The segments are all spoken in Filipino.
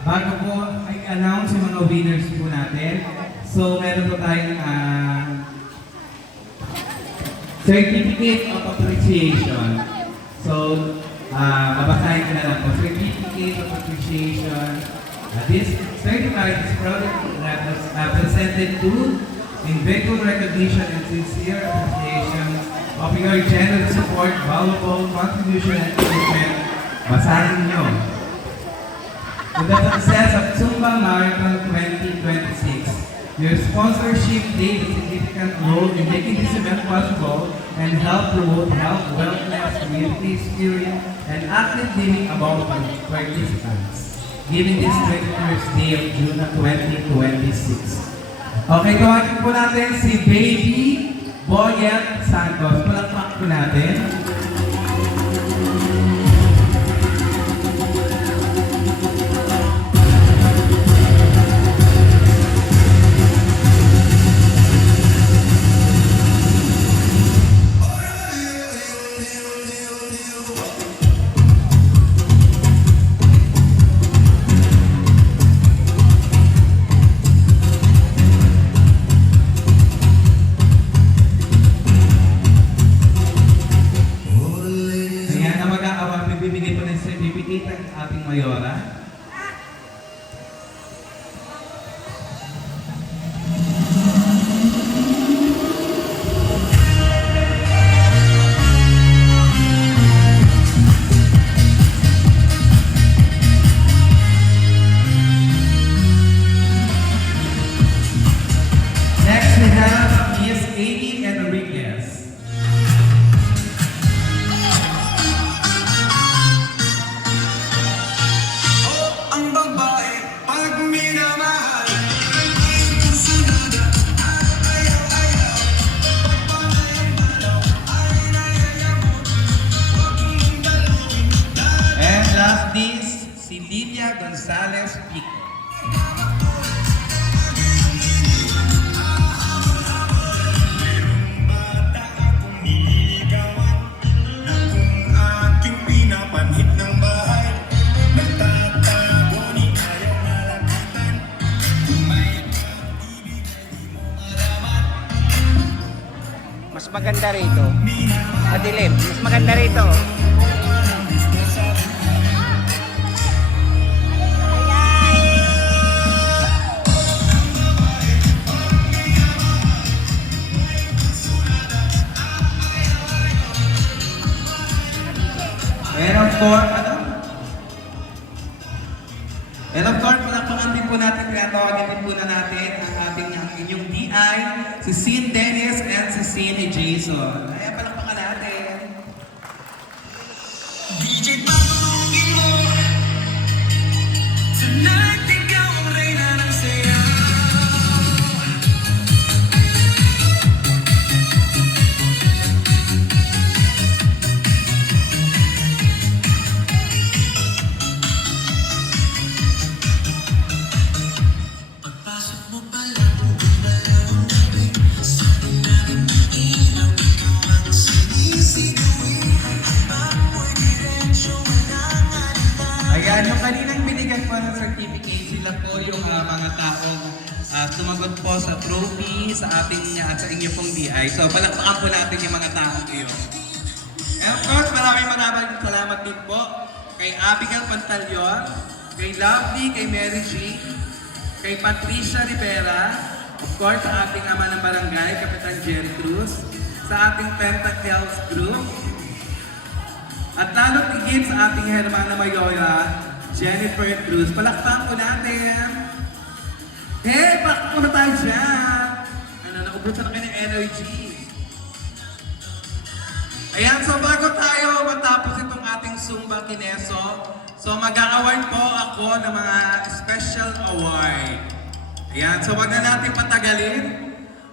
Bago po i-announce yung mga winners po natin. So, meron po tayong Certificate of Appreciation. So, babasahin ko na lang po. Certificate of Appreciation. This certificate is proudly presented to in grateful recognition and sincere appreciation of your generous support, valuable contribution, and commitment. Basahin nyo. To the success of Zumba Marathon 2026, your sponsorship played a significant role in making this event possible and helped promote health, wellness, community spirit, and active living among participants, given this 21st day of June 2026. Okay, tawagin po natin si Baby Boyet Santos. Palakpak po natin. Bibigay po ng certificate ng ating mayora. Next we have Miss Amy Enriquez. Si Lilia Gonzalez Pico. Mas maganda rito. Madilim. Mas maganda rito. And of course, palakpakan din po natin, pinatawagin din po na natin ang inyong DI, si Sin Dennis and si Sin Jason. Ayan, palakpakan natin. DJ Pagulungin mo, tonight ikaw ang reyna ng sayaw. Ayan, yung kaninang binigyan po ng certificate, sila po yung mga taong sumagot po sa trophy sa ating at sa inyo pong DI. So, palakpakan po natin yung mga taong iyon. And of course, maraming salamat din po kay Abigail Pantaleon, kay Lovely, kay Mary G, kay Patricia Rivera, of course, sa ating ama ng barangay, Kapitan Jerry Cruz, sa ating Pentacles Group, at lalo tigit sa ating hermana mayora, Jennifer Cruz. Palakpakan po natin. Hey, bakit po na tayo dyan? Naubusan na kayo ng energy. Ayan, so bago tayo matapos itong ating Zumba Kineso, so mag-a-award po ako ng mga special award. Ayan, so wag na natin patagalin.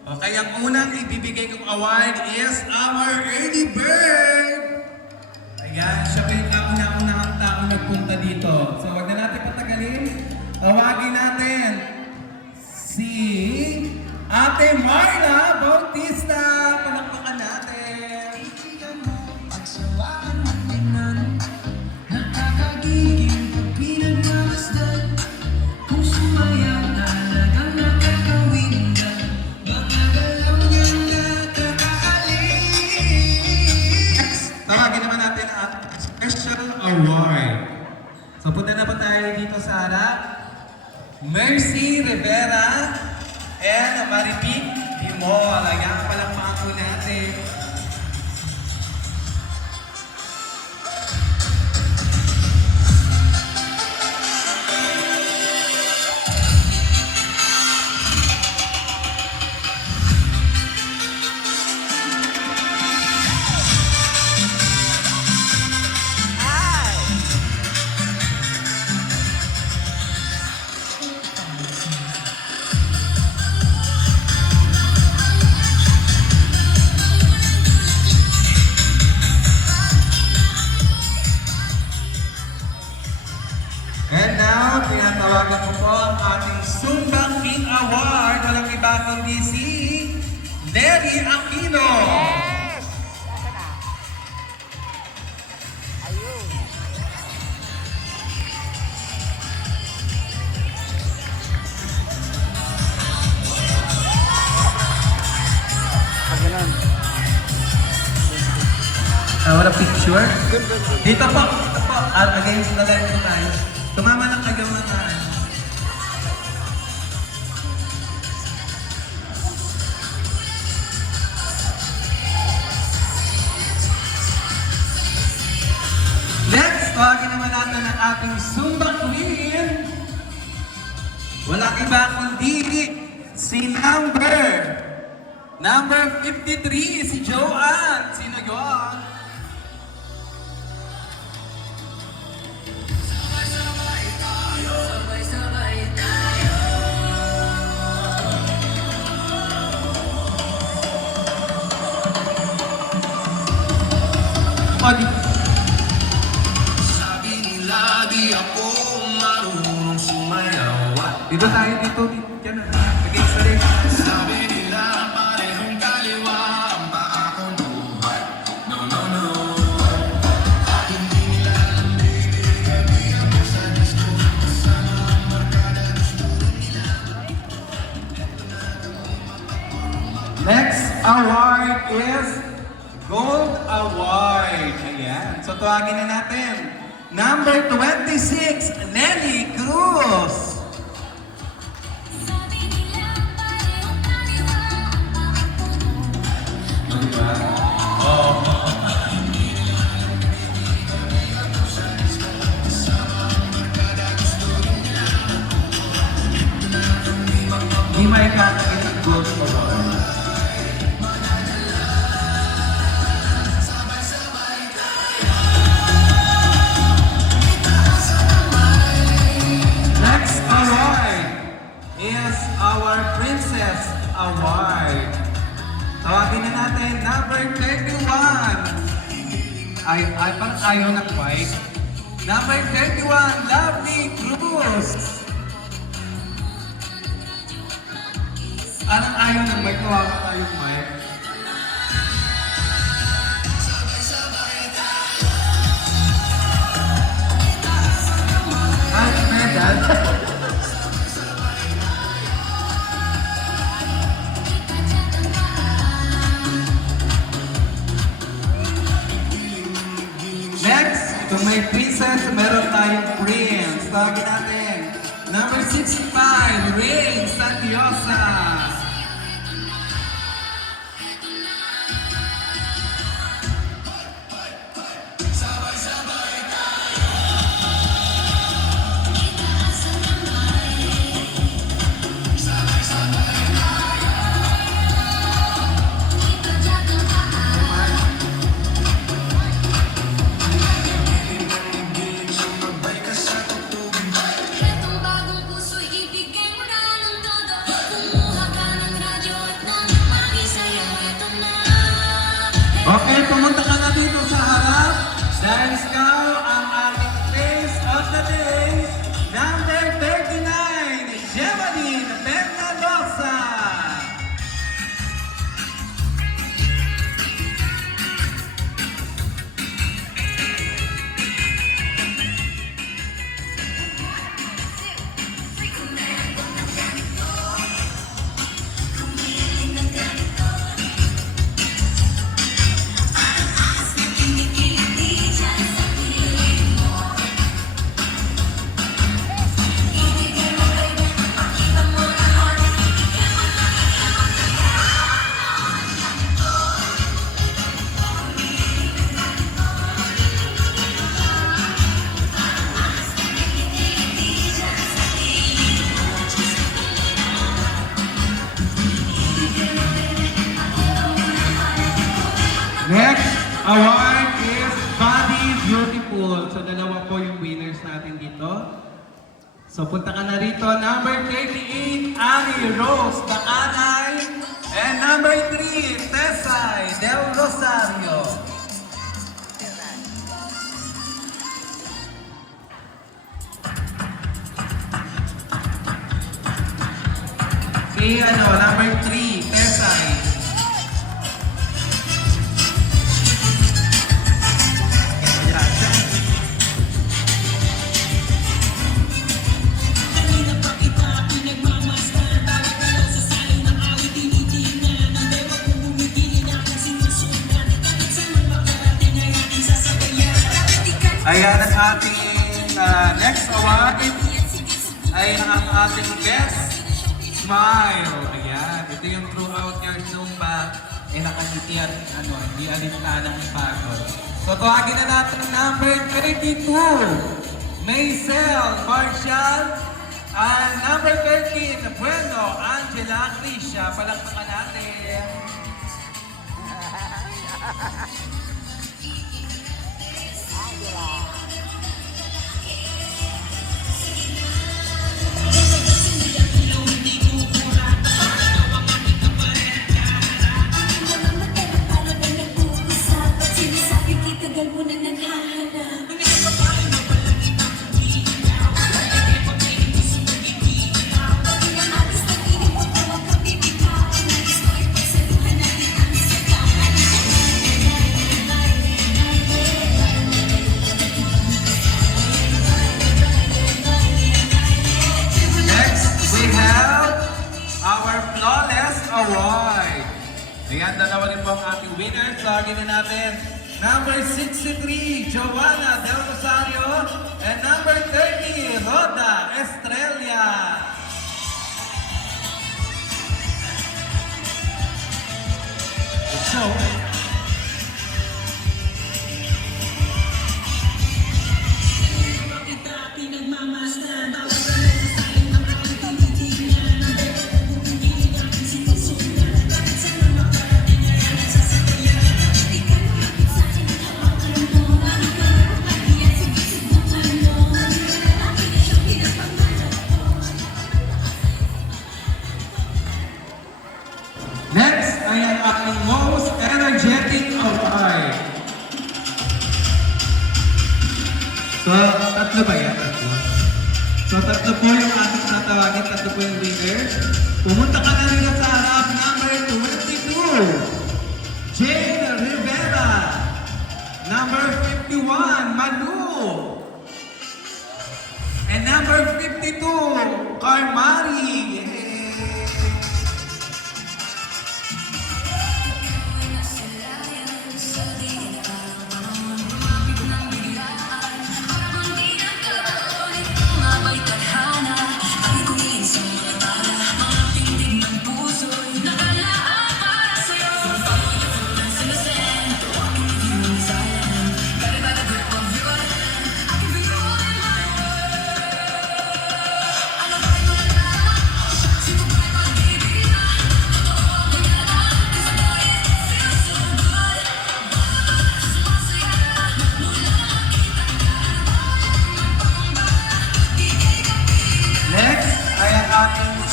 Okay, ang unang ibibigay kong award is our early bird. Ayan, siya pa yung kauna-unahang tao nagpunta dito. So, wag na natin patagalin. Tawagin natin si Ate Marla Bautista. Palakpakan natin. Sara, Mercy Rivera, and Maripit Dimol. Ayan, palakpakan po natin. Ay! And now, tinatawagan ko po ang ating Sumba King Award. Walang iba kundi si Lenny Aquino. Yes! Asa na? Ayun. Pag ganun. Wala picture? Dito po, dito po. Against the left po tayo. Tumama lang kayo mga Next, tawagin naman natin ang ating Zumba Queen. Walang iba kundi si number 53, si Joanne. Sino yun? Odi. Sabi nila di ako marunong sumayaw. Dito tayo, dito. Diyan na. Against the ring. Sabi nila parehong kaliwa ang paa ko lubat. No, no, no. Hindi nila alam di ako sa disco. Kasama ang markada gusto nila. Next award is Gold Award. Ayan. So, tuwagin na natin. Number 26, Nelly Cruz. Diba? Oh. Di may kakakit ang Gold Award. Next award is our Princess Award. Tawagin na natin, number 31. Ay, parang ayaw ng white. Number 31, Lovely Cruz. Anong ayaw ng white? Tawagan tayo ng white. Ay, medal. Next, kung may princess, meron tayong prince. Tawagin natin. Number 65, Rain Santiosa. award is Body Beautiful. So, dalawa po yung winners natin dito. So, punta ka na rito. Number 38, Annie Rose Bacanay. And number 3, Tesay Del Rosario. Okay, number 3, Tesay. Ayan ang ating next award ay ang ating best smile. Ayan, ito yung throughout your Zumba ay nakangiti at hindi alintana ng pagod. So tuwagin na natin number 32, Maisel Marshall. And number 13, Bueno Angela Krisha. Palakpakan natin. Award. Ayan, dalawa rin po ang ating winners. Lagyan na natin. Number 63, Joanna Del Rosario. And number 30, Roda Estrella. So, next ay ang ating most energetic award. So, tatlo ba yan? So, tatlo po yung ating natawagin. Tatlo po yung winners. Pumunta ka na rin sa harap. Number 22, Jane Rivera. Number 51, Manu. And number 52, Carmari. Yay!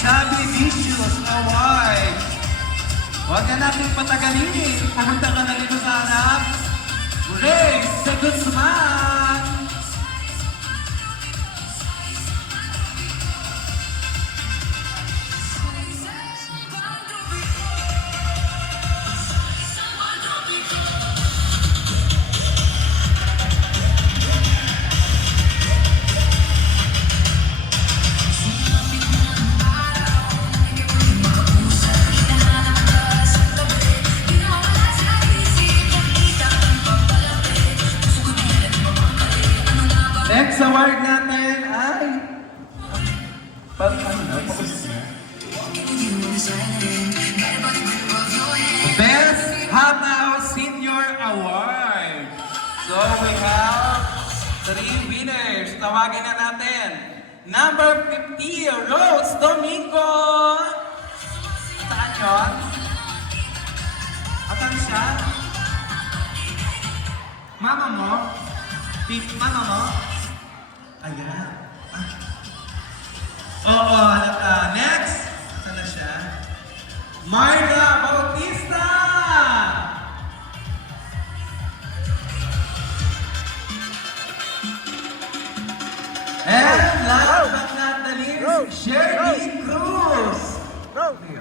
Chubby Vicious Award. Huwag na natin patagalin. Pumunta ka na dito sa harap. Grace Guzman. Next award natin ay Best Hataw Senior Award. So we have 3 winners. Tawagin na natin. Number 50, Rose Domingo. Saan yun? Asan siya? Mama mo? Mama mo? Ayan. Ah. Oo, halata. Next! Saan na siya? Marga Bautista! And last but not the least, Shirley Cruz! Here.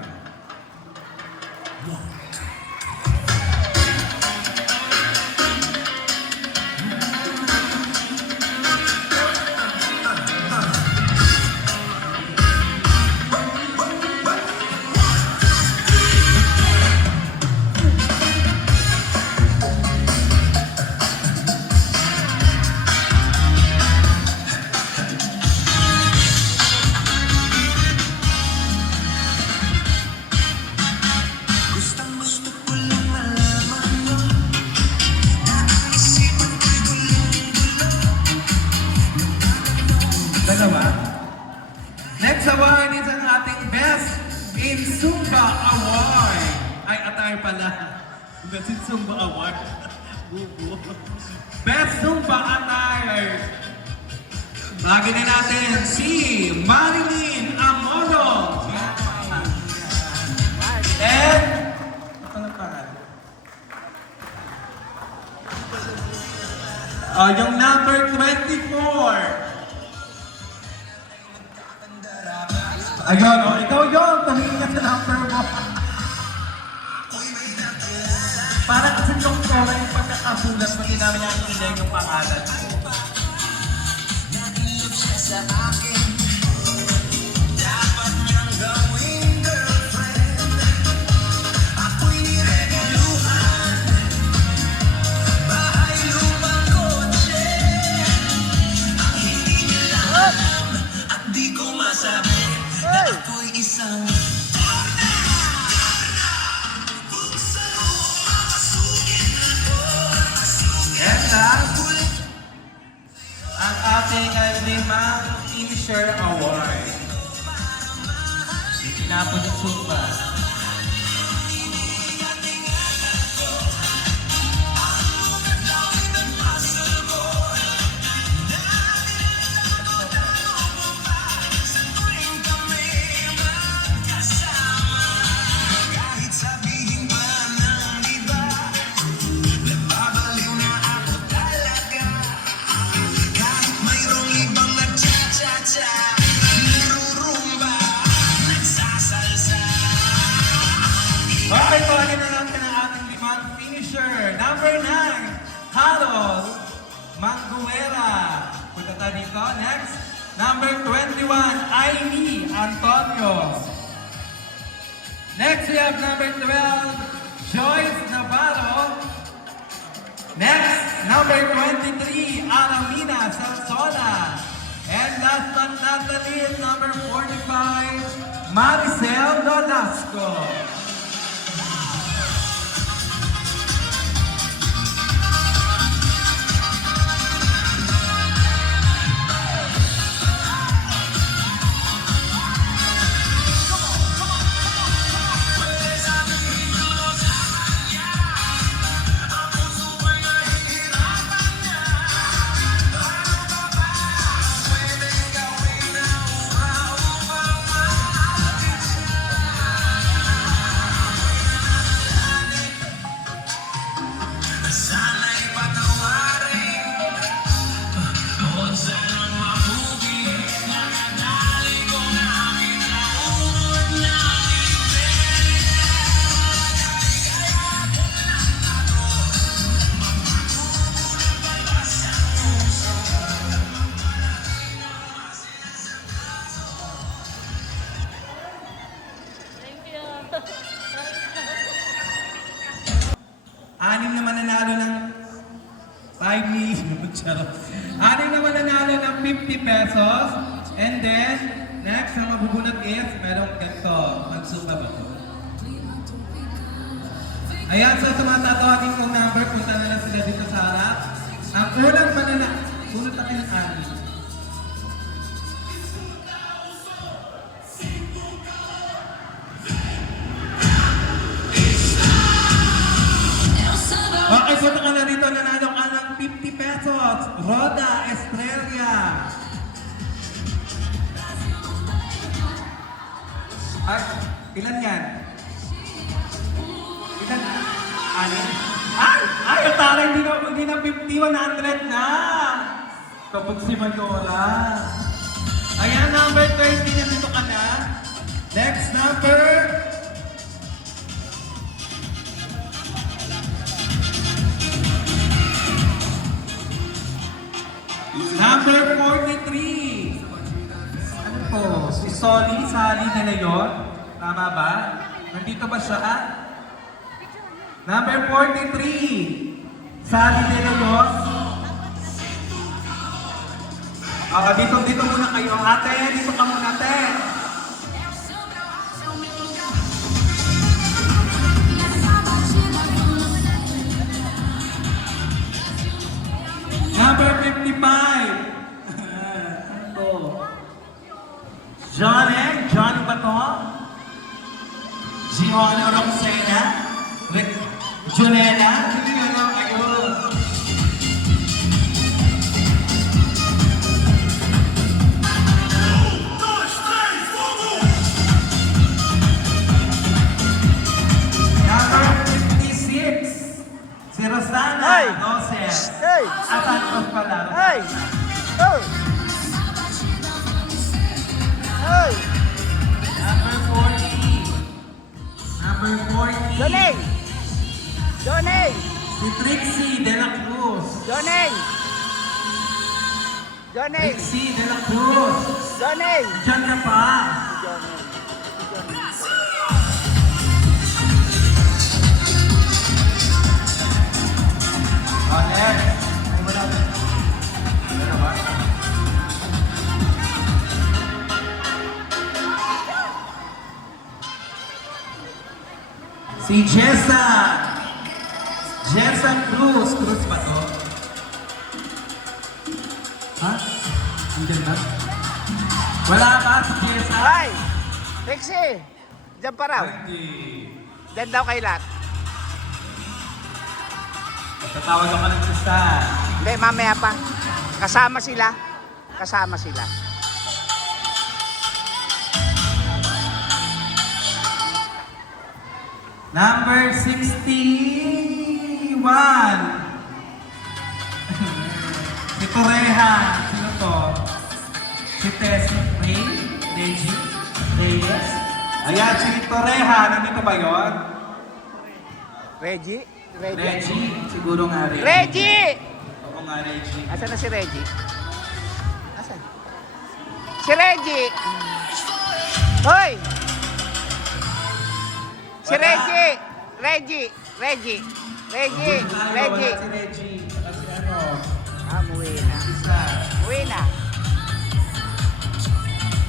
Gustong-gusto ko lang malaman mo na ang isipan ko'y gulong-gulo. Dalawa. Next award is ang ating Best in Zumba Award. Ay, attire pala. Best in Zumba Award. Bubo. Best Zumba Attire. Bagay na natin si Marilyn Amoro. And, ano pangalan? Yung number 24. Ayun, oh, ikaw yun! Tumingin ka sa number mo. Para kasi yung tola yung pagkakasulat, pati namin nakikinig yung pangalan. Nailog siya sa akin. Dapat niyang gawing girlfriend. Ako'y niregaluhan. Bahay, lupang kotse. Ang hindi niya lang alam at di ko masabi na ako'y isang And last, ang ating limang finisher award. Tinapon yung Zumba. kahit sabihin pa ng iba, nagpapaliw na ako talaga. Kahit mayroong ibang nagcha-cha-cha, nagrurumba, nagsasalsa. Okay, tuwanin na natin ang ating limang finisher. Number 9, Harold Manguera. Punta tayo dito. Next, number 21, Aimee Antonio. Next, we have number 12, Joyce Navarro. Next, number 23, Aramina Salsona. And last but not the least, number 45, Maricel Nolasco. Sana'y patawarin. Bukod sa mga mabuti, nakadali ko na pinauod na Anim naman nanalo ng 5 million. Charot. Anim naman nanalo ng 50 pesos. And then, next, ang mabubunot is, merong ganito. Magsuka ba ito? Ayan, so sa mga tatawagin kong number, punta na lang sila dito sa harap. Ang unang mananalo, bunot na kayo ng anim. Okay, punta ka na rito, nanalo ka ng Roda Estrella. Ay, ilan yan? Ilan? Anin? Ay, tara, hindi na 50, 100 na. Kapag si Mayora. Ayan, number 30, nandito ka na. Next number. Number 43. Ano to? Si Sally de Leon? Tama ba? Nandito ba siya? Number 43. Sally de Leon. Dito muna kayo. Ate, dito ka muna, ate. Number 55. Ano to? Johnny ba to? Giovanna Roxena? Junela? Hindi nga lang kayo. Number 56. Si Rosana. Hey! Roses. Hey! Asan pala? Hey! Oh! Hey! Number 40. Number 40. Johnny! Johnny! Si Trixie de la Cruz. Johnny! Johnny! Trixie de la Cruz. Johnny! Diyan ka pa. O, next. Ay, wala. Ano ba? Si Jessa Cruz. Cruz ba to? Ha? Hindi na? Wala ba si Jessa? Ay! Trixie! Diyan pa raw. Hindi. Diyan daw kay Lat. Tatawag ako ng isa. Hindi, mamaya pa. Kasama sila. Kasama sila. Number 61. Si Toreha. Sino to? Si Tessie Reyes. Ayan, si Toreha. Nandito ba yun? Reggie? Reggie. Siguro nga Reggie. Reggie! Oo nga, Reggie. Asan na si Reggie? Asan? Si Reggie! Hoy! Si Wala. Reggie! Reggie! Reggie! Reggie! Reggie! Wala si Reggie. Saka si ano? Muwi na. Isa. Muwi na.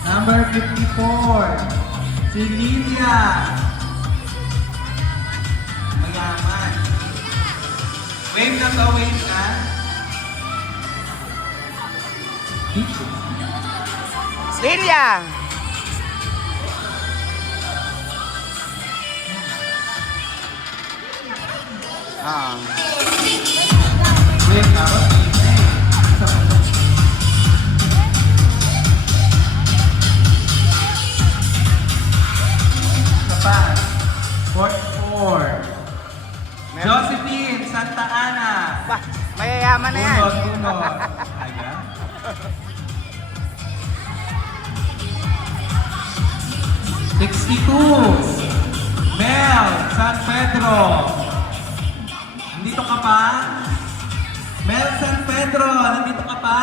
Number 54. Si Lilia. Mayaman. Wave na to, wave na. Lilia! Ah. Wave na. Isa pa. 44. Josephine Santa Ana. Ba, mayayaman na yan. Tunod. Ayan. Mel San Pedro. Nandito ka pa? Mel San Pedro, nandito ka pa?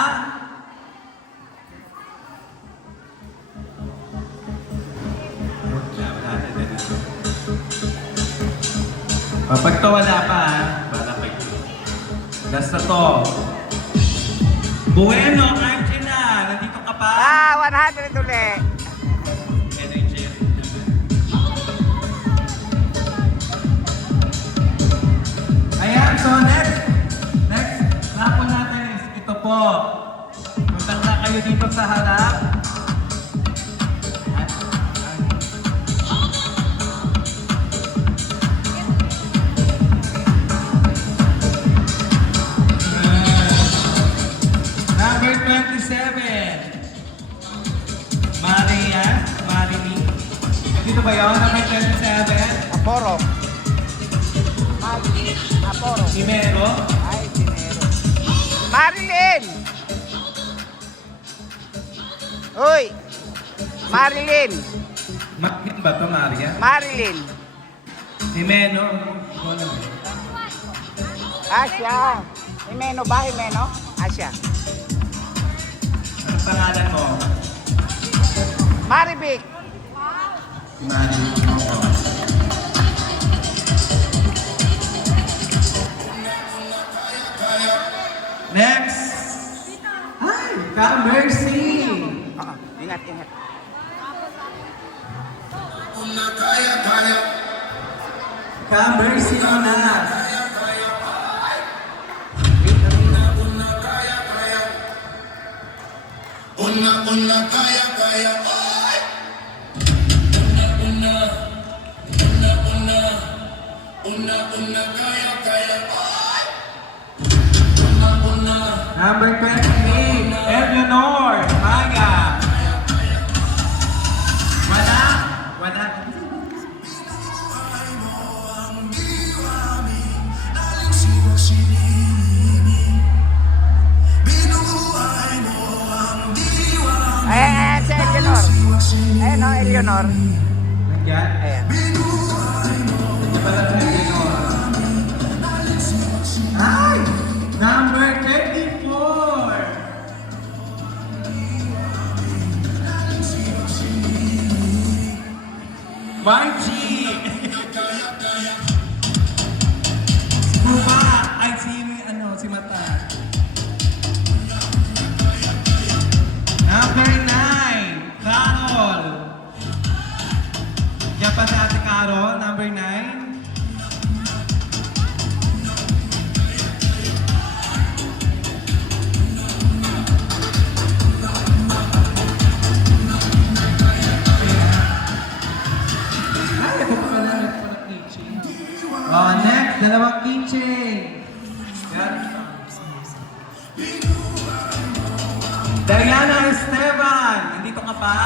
Pag to wala pa, wala pa ito. Last na to. Bueno, Angela, nandito ka pa? 100 uli. Energy. Ayan, so next rapon natin is ito po. Punta na kayo dito sa harap. Sino ba yun? Number 27? Aporo. Aporo. Si Mero. Ay, sinero. Marilyn! Uy! Marilyn! Makit ba ito, Maria? Marilyn! Si Meno. Ano? Asya! Himeno ba? Himeno? Asya. Anong pangalan mo? Maribik! Si Mari. Next! Ay! Ka-Mercy! Oo, ingat, ingat. Ka-Mercy mo na! Una kaya kaya una kaya kaya Number 23, Eleanor Maga. Wala? Wala. Ayan, si Eleanor. Ayan o, Eleanor. Nagyan? Ayan. Hindi pala ito ni Eleanor. Ay! Number 34! Margie! Buba! Ay, si Mata. Number 9, Carol. Yan pa si Ate Carol, number 9. Ay, ako pa pala, nagparang keychain. Oh, next, dalawang keychain. Yan. Diana Esteban, nandito ka pa?